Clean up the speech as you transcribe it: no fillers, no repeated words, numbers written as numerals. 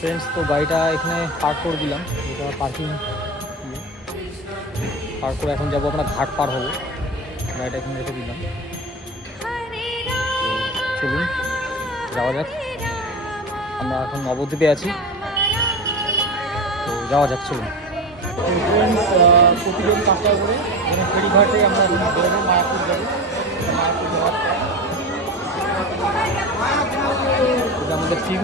Friends, তো গাড়িটা এখানে পার্ক করে দিলাম। এটা পার্কিং পার্ক করে এখন যাবো আমরা ঘাট পার হবো। গাড়িটা এখানে রেখে দিলাম। চলুন যাওয়া যাক। আমরা এখন নবদ্বীপে আছি, তো যাওয়া যাক। চলুন ফ্রেন্ডস, প্রতিদিন 5 টাকা করে এখানে ফেরিঘাটে আমরা এখন বেরোবো, মায়াপুর যাবো। মায়াপুর যাওয়ার পর এটা আমাদের টিম।